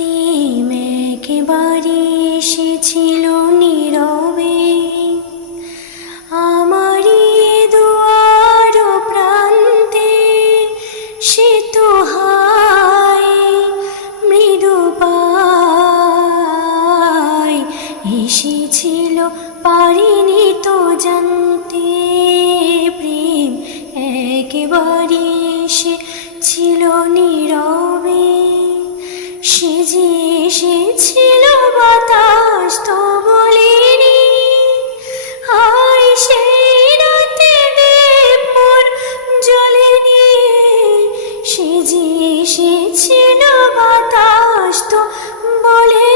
প্রেম একেবারে এসেছিল নীরবে আমারই দুয়ার প্রান্তে। সে তো হায় মৃদু পায় এসেছিল, পারিনি তো জানতে। প্রেম একেবারে এসেছিল নীরবে, সে যে এসেছিল বাতাস তো বলিনি। হায় সেই রাতে দীপর জ্বলেনি, সে যে এসেছিল বাতাস তো বলে